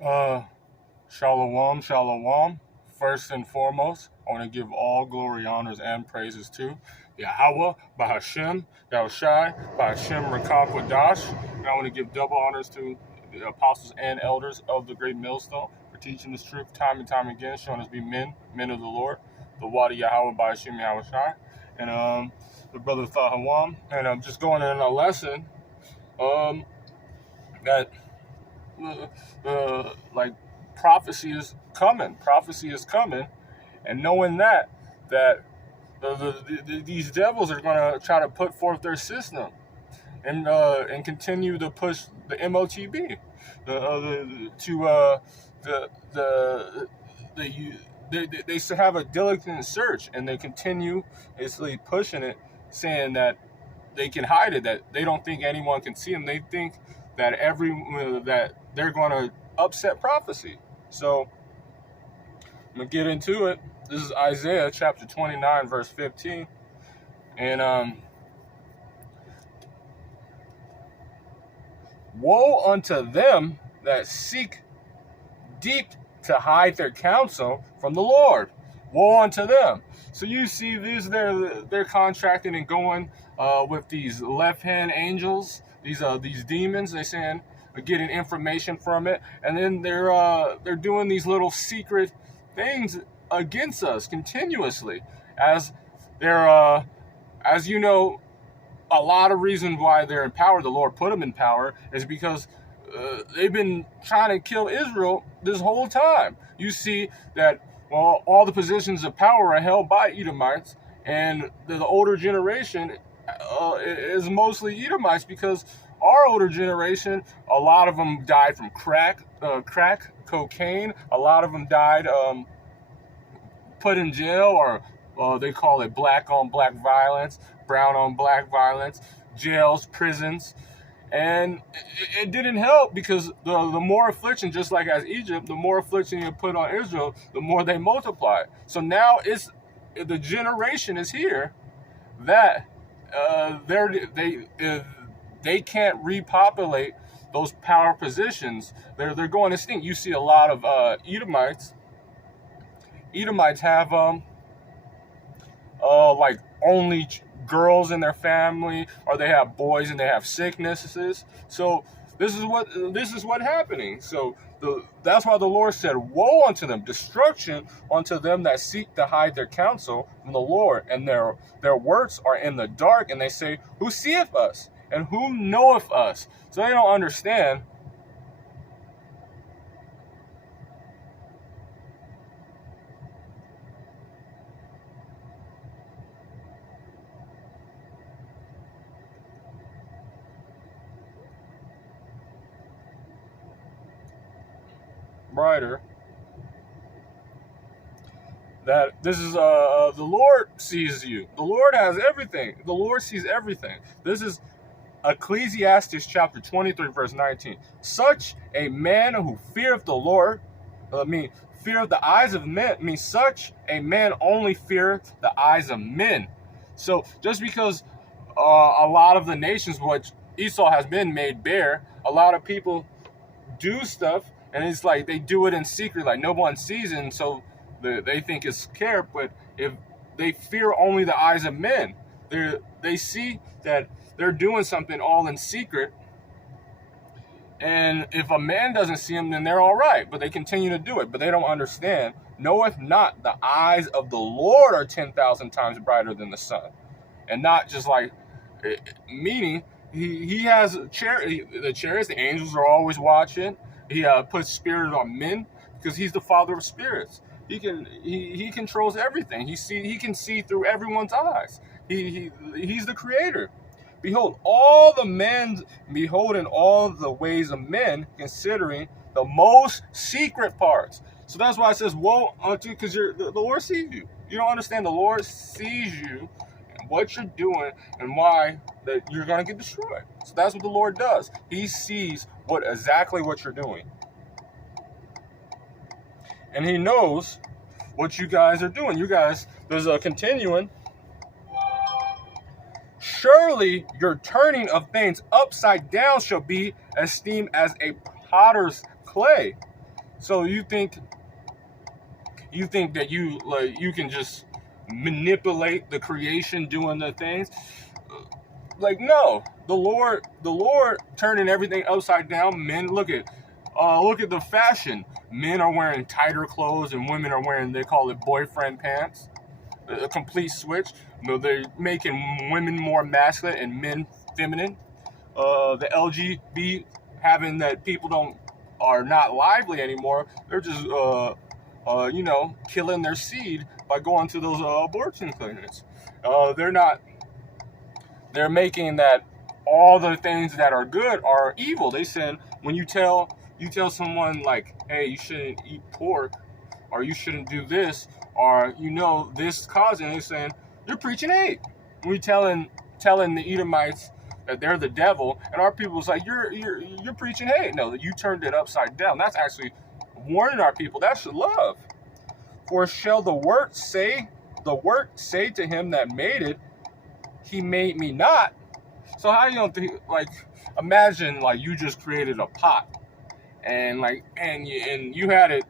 Uh, Shalom, shalom. First and foremost, I want to give all glory, honors, and praises to Yahweh, Bahashem, Yahushai, Bahashem, Rakakwadash. And I want to give double honors to the apostles and elders of the great millstone for teaching this truth time and time again, showing us to be men of the Lord, the Wadi Yahweh, Bahashem, Yahushai. And the brother Thahawam. And I'm just going in a lesson that like prophecy is coming, and knowing that these devils are going to try to put forth their system and continue to push the MOTB they have a diligent search, and they continuously pushing it, saying that they can hide it, that they don't think anyone can see them. They think that that they're going to upset prophecy. So I'm gonna get into it. This is Isaiah chapter 29, verse 15, and woe unto them that seek deep to hide their counsel from the Lord. Woe unto them. So you see, they're contracting and going with these left-hand angels, these demons. They're saying, getting information from it, and then they're doing these little secret things against us continuously, as they're as you know, a lot of reasons why they're in power. The Lord put them in power is because they've been trying to kill Israel this whole time. You see that, well, all the positions of power are held by Edomites, and the older generation is mostly Edomites, because our older generation, a lot of them died from crack cocaine. A lot of them died put in jail, or they call it black on black violence, brown on black violence, jails, prisons. And it didn't help, because the more affliction, just like as Egypt, the more affliction you put on Israel, the more they multiply. So now the generation is here that they can't repopulate those power positions. They're going extinct. You see a lot of Edomites. Edomites have like only girls in their family, or they have boys and they have sicknesses. So this is what happening. So that's why the Lord said, woe unto them, destruction unto them that seek to hide their counsel from the Lord, and their works are in the dark, and they say, who seeth us, and who knoweth us? So they don't understand. Brighter, that this is the Lord sees you. The Lord has everything. The Lord sees everything. This is Ecclesiastes chapter 23, verse 19. Such a man who feareth the Lord, feareth the eyes of men, means such a man only feareth the eyes of men. So just because a lot of the nations, which Esau has been made bare, a lot of people do stuff, and it's like they do it in secret, like no one sees it, and so they think it's care. But if they fear only the eyes of men, they see that they're doing something all in secret, and if a man doesn't see them, then they're all right, but they continue to do it. But they don't understand. Knoweth not the eyes of the Lord are 10,000 times brighter than the sun. And not just like, meaning he has the chariots, the angels are always watching. He puts spirit on men, because he's the father of spirits. He controls everything. He can see through everyone's eyes. He's the creator. Beholding all the ways of men, considering the most secret parts. So that's why it says, woe unto you, because the Lord sees you. You don't understand. The Lord sees you, and what you're doing, and why that you're going to get destroyed. So that's what the Lord does. He sees exactly what you're doing. And he knows what you guys are doing. You guys, there's a continuing. Surely your turning of things upside down shall be esteemed as a potter's clay. So you think that you can just manipulate the creation doing the things? Like, no. The Lord turning everything upside down. Men, look at the fashion. Men are wearing tighter clothes and women are wearing, they call it boyfriend pants. A complete switch. No, they're making women more masculine and men feminine. The LGBT having that people are not lively anymore. They're just killing their seed by going to those abortion clinics. They're making that all the things that are good are evil. They said when you tell someone like, hey, you shouldn't eat pork, or you shouldn't do this, or this causing, they're saying you're preaching hate. We telling the Edomites that they're the devil, and our people's like, you're preaching hate. No, you turned it upside down. That's actually warning our people. That's love. For shall the work say to him that made it, he made me not? So how you don't think, like, imagine like you just created a pot and you had it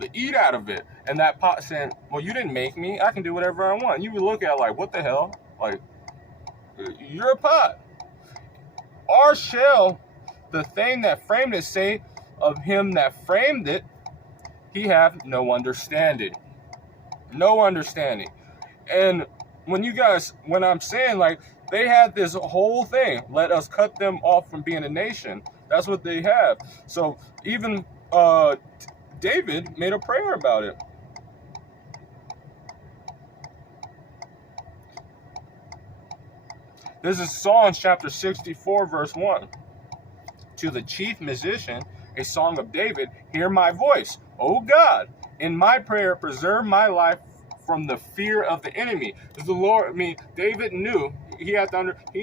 to eat out of it, and that pot saying, well, you didn't make me, I can do whatever I want. You would look at it like, what the hell? Like, you're a pot. Or shall the thing that framed it say of him that framed it, he have no understanding. No understanding. And when I'm saying, like, they had this whole thing, let us cut them off from being a nation. That's what they have. So even David made a prayer about it. This is Psalms chapter 64, verse 1. To the chief musician, a song of David, hear my voice, O God, in my prayer, preserve my life from the fear of the enemy. Because the Lord, David knew, he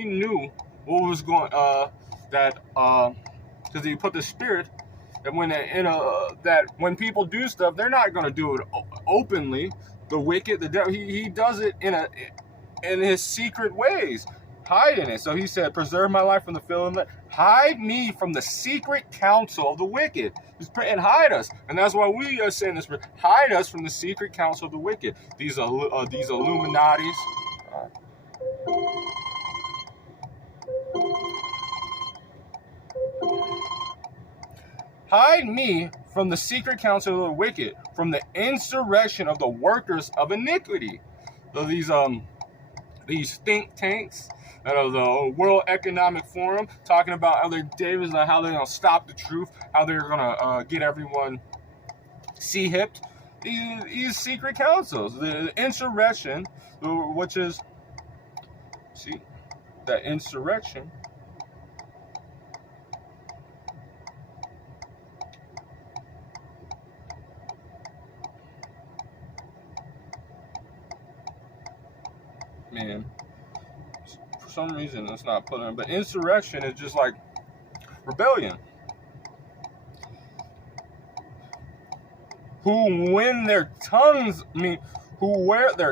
knew what was going, because he put the spirit, that when people do stuff, they're not going to do it openly. The wicked, the devil, he does it in his secret ways, hiding it. So he said, preserve my life from the fear of the enemy. Hide me from the secret counsel of the wicked. And hide us. And that's why we are saying this. Hide us from the secret counsel of the wicked. These Illuminatis. Hide me from the secret counsel of the wicked, from the insurrection of the workers of iniquity. So these think tanks out of the World Economic Forum talking about how they're gonna stop the truth, how they're gonna get everyone hipped. These secret councils, the insurrection, which is that insurrection. Man, for some reason it's not put in, but insurrection is just like rebellion. Who wear their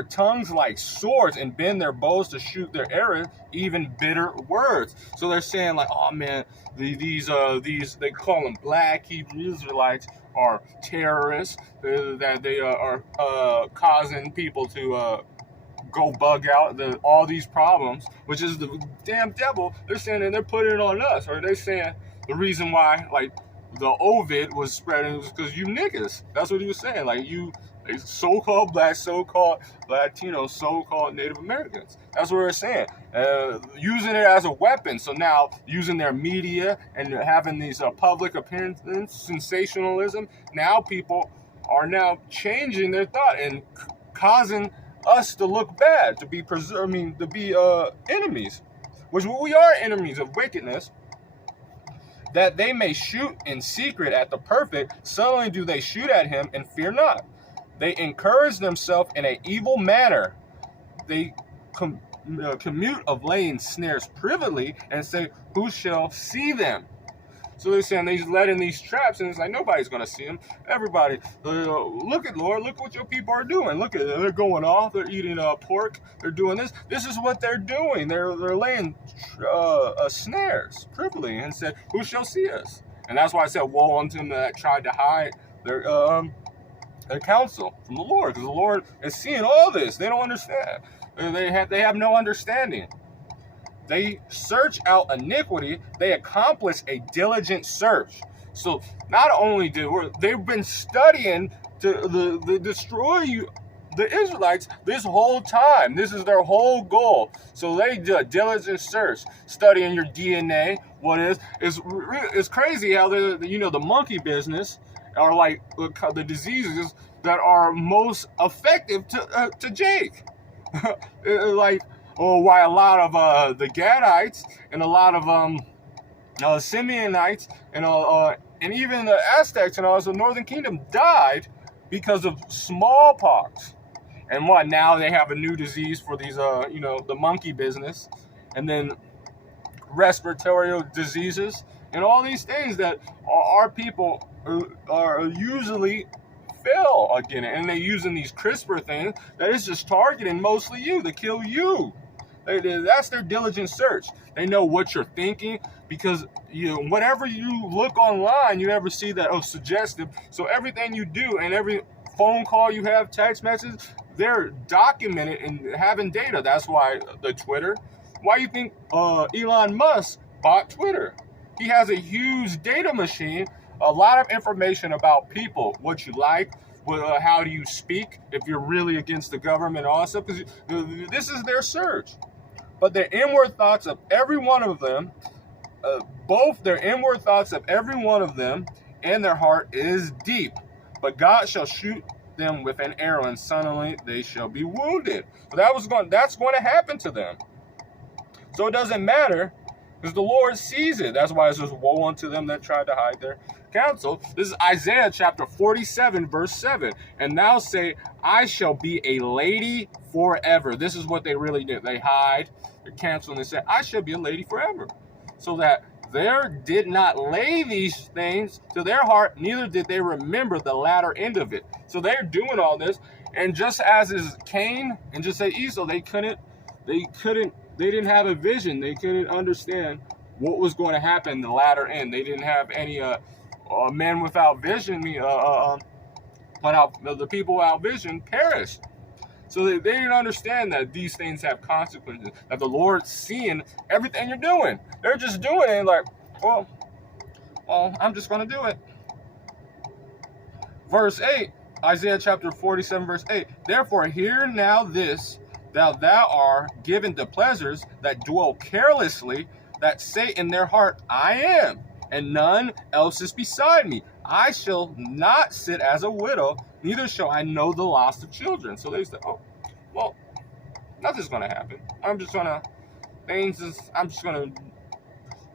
tongues like swords and bend their bows to shoot their arrows, even bitter words. So they're saying like, oh man, these they call them black Hebrew Israelites are terrorists, that they are causing people to go bug out all these problems, which is the damn devil. They're saying, and they're putting it on us, or they're saying the reason why like the Ovid was spreading was because you niggas. That's what he was saying. Like you so-called black, so-called Latino, so-called Native Americans. That's what they're saying. Using it as a weapon. So now using their media and having these public appearances, sensationalism. Now people are now changing their thought and causing us to look bad, to be enemies, which we are enemies of wickedness, that they may shoot in secret at the perfect, suddenly do they shoot at him and fear not. They encourage themselves in an evil manner. They commute of laying snares privily and say, who shall see them? So they're saying they're letting these traps, and it's like nobody's going to see them. Everybody, look at Lord, look what your people are doing. Look at them. They're going off. They're eating pork. They're doing this. This is what they're doing. They're laying snares privily and said, who shall see us? And that's why I said, woe unto them that tried to hide their counsel from the Lord, because the Lord is seeing all this. They don't understand. They have no understanding. They search out iniquity. They accomplish a diligent search. So not only they've been studying to destroy you, the Israelites, this whole time. This is their whole goal. So they do a diligent search, studying your DNA. What is it's crazy how the monkey business are like the diseases that are most effective to Jake. Like, why a lot of the Gadites and a lot of Simeonites and even the Aztecs and all the Northern Kingdom died because of smallpox. And what, now they have a new disease for these, the monkey business, and then respiratory diseases, and all these things that our people are usually fail again. And they're using these CRISPR things that is just targeting mostly you to kill you. That's their diligent search. They know what you're thinking, because whatever you look online, you never see that suggestive. So everything you do and every phone call you have, text message, they're documented and having data. That's why the Twitter. Why you think Elon Musk bought Twitter? He has a huge data machine, a lot of information about people, what you like, how do you speak, if you're really against the government, also, because this is their search. But their inward thoughts of every one of them, both their inward thoughts of every one of them and their heart is deep. But God shall shoot them with an arrow, and suddenly they shall be wounded. So that's going to happen to them. So it doesn't matter, because the Lord sees it. That's why it says, woe unto them that tried to hide their counsel. This is Isaiah chapter 47, verse 7. And now say, I shall be a lady forever. This is what they really did. They hide their counsel, and they say, I shall be a lady forever. So that there did not lay these things to their heart, neither did they remember the latter end of it. So they're doing all this, and just as is Cain and just say Esau, they didn't have a vision. They couldn't understand what was going to happen in the latter end. They didn't have any men without vision. The people without vision perished. So they didn't understand that these things have consequences, that the Lord's seeing everything you're doing. They're just doing it like, well, I'm just going to do it. Verse 8, Isaiah chapter 47, verse 8. Therefore, hear now this, thou art given to pleasures that dwell carelessly, that say in their heart, I am, and none else is beside me. I shall not sit as a widow, neither shall I know the loss of children. So they say, nothing's going to happen.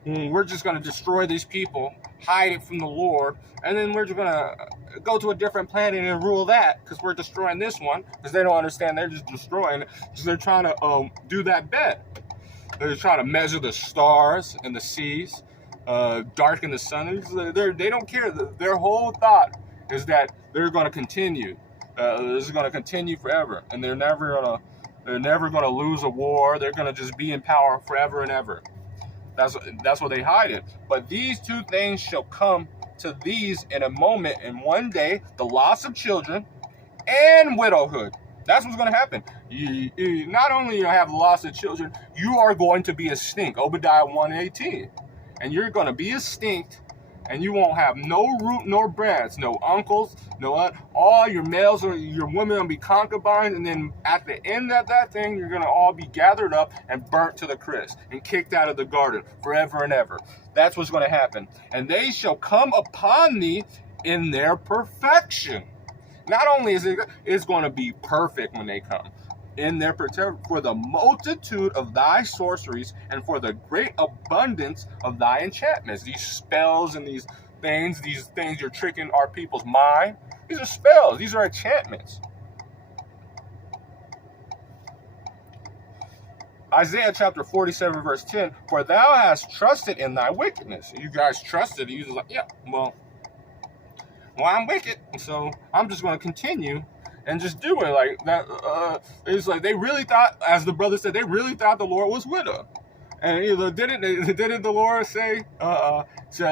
We're just going to destroy these people, hide it from the Lord, and then we're just going to go to a different planet and rule that, because we're destroying this one, because they don't understand. They're just destroying it, because they're trying to do that bet. They're trying to measure the stars and the seas, darken the sun. They don't care. Their whole thought is that they're going to continue. This is going to continue forever, and they're never going to lose a war. They're going to just be in power forever and ever. That's what they hide it. But these two things shall come to these in a moment, in one day, the loss of children and widowhood. That's what's going to happen. You not only have the loss of children, you are going to be a stink. Obadiah 1:18. And you're going to be a stink, and you won't have no root nor branch, no uncles, all your males or your women will be concubines, and then at the end of that thing, you're going to all be gathered up and burnt to the crisp and kicked out of the garden forever and ever. That's what's going to happen. And they shall come upon thee in their perfection. Not only is it's going to be perfect when they come, in their protection, for the multitude of thy sorceries and for the great abundance of thy enchantments. These spells and these things you're tricking our people's mind. These are spells. These are enchantments. Isaiah chapter 47, verse 10. For thou hast trusted in thy wickedness. You guys trusted. You was like, yeah, well, I'm wicked, so I'm just going to continue and just do it like that. It's like they really thought, as the brother said, they really thought the Lord was with them. And didn't the Lord say, to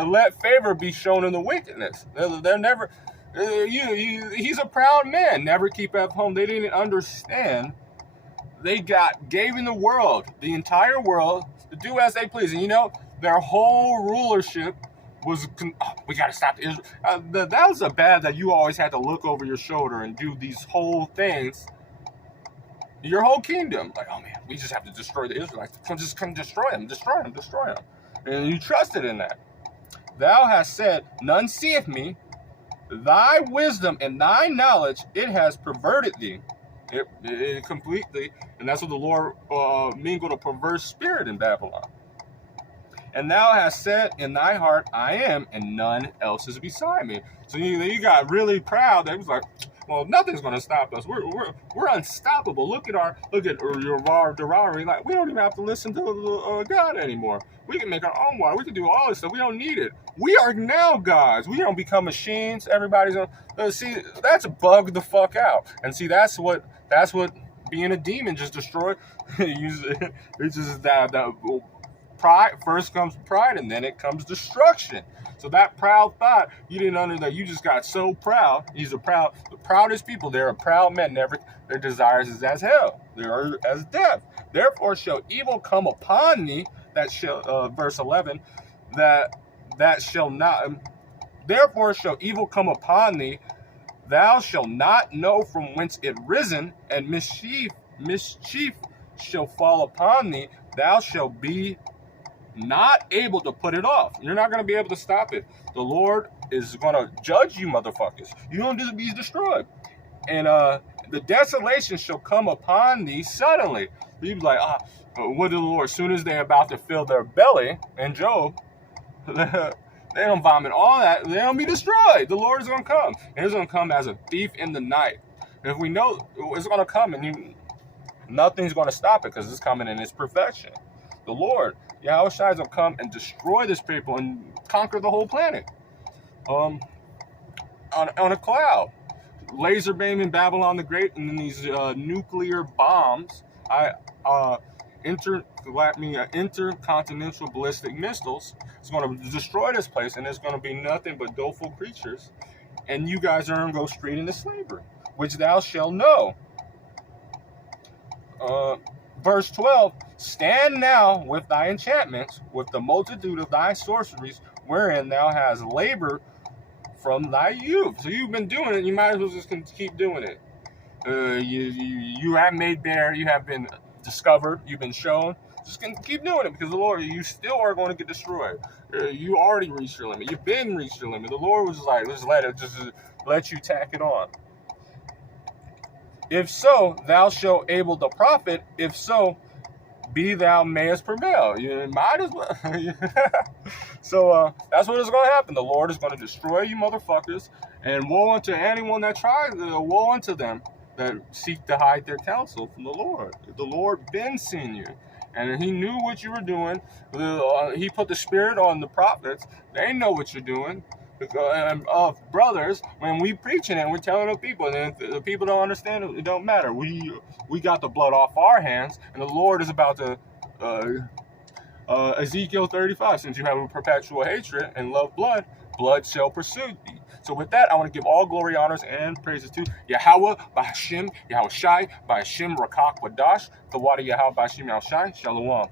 let favor be shown in the wickedness? They're never. He's a proud man. Never keep at home. They didn't understand. They gave in the world, the entire world, to do as they please. And their whole rulership was, we got to stop Israel. That was bad that you always had to look over your shoulder and do these whole things. Your whole kingdom. Like, oh man, we just have to destroy the Israelites. Come destroy them. And you trusted in that. Thou hast said, none seeth me. Thy wisdom and thy knowledge, it has perverted thee. It completely. And that's what the Lord mingled a perverse spirit in Babylon. And thou hast said in thy heart, I am, and none else is beside me. So you got really proud. That was like, well, nothing's going to stop us. We're unstoppable. Look at your Derari. Like, we don't even have to listen to God anymore. We can make our own water. We can do all this stuff. We don't need it. We are now gods. We don't become machines. Everybody's gonna see. That's bugged the fuck out. And see, that's what being a demon just destroyed. It's just that pride. First comes pride, and then it comes destruction. So that proud thought, you didn't understand. You just got so proud. The proudest people. They're a proud men. Their desires is as hell. They are as death. Therefore shall evil come upon thee. That shall, verse 11. That shall not. Therefore shall evil come upon thee. Thou shalt not know from whence it risen, and mischief shall fall upon thee. Thou shalt be not able to put it off. You're not going to be able to stop it. The Lord is going to judge you, motherfuckers. You're going to be destroyed. And the desolation shall come upon thee suddenly. You be like, what did the Lord? As soon as they're about to fill their belly, and Job, they don't vomit all that. They don't be destroyed. The Lord is going to come. And it's going to come as a thief in the night. And if we know it's going to come, and nothing's going to stop it because it's coming in its perfection. The Lord, Yahweh Shai, will come and destroy this people and conquer the whole planet. On a cloud. Laser beaming Babylon the Great, and then these nuclear bombs. Intercontinental ballistic missiles. It's going to destroy this place, and there's going to be nothing but doleful creatures. And you guys are going to go straight into slavery, which thou shalt know. Verse 12, stand now with thy enchantments, with the multitude of thy sorceries, wherein thou hast labored from thy youth. So you've been doing it, you might as well just keep doing it. You have made bare, you have been discovered, you've been shown. Just keep doing it, because the Lord, you still are going to get destroyed. You already reached your limit. You've been reached your limit. The Lord was like, just let you tack it on. If so, thou shalt able to profit. If so, be thou mayest prevail. You might as well. So that's what is going to happen. The Lord is going to destroy you motherfuckers. And woe unto anyone that tries. Woe unto them that seek to hide their counsel from the Lord. The Lord been seen you. And he knew what you were doing. He put the spirit on the prophets. They know what you're doing. Brothers, when we preaching it, we're telling the people, and if the people don't understand it, it don't matter. We got the blood off our hands, and the Lord is about to Ezekiel 35. Since you have a perpetual hatred and love blood, blood shall pursue thee. So with that, I want to give all glory, honors, and praises to Yahweh, B'Hashem, Yahweh Shai, B'Hashem, Rakak, Wadash, the water Yahweh, B'Hashem, Yahweh Shai, Shalom.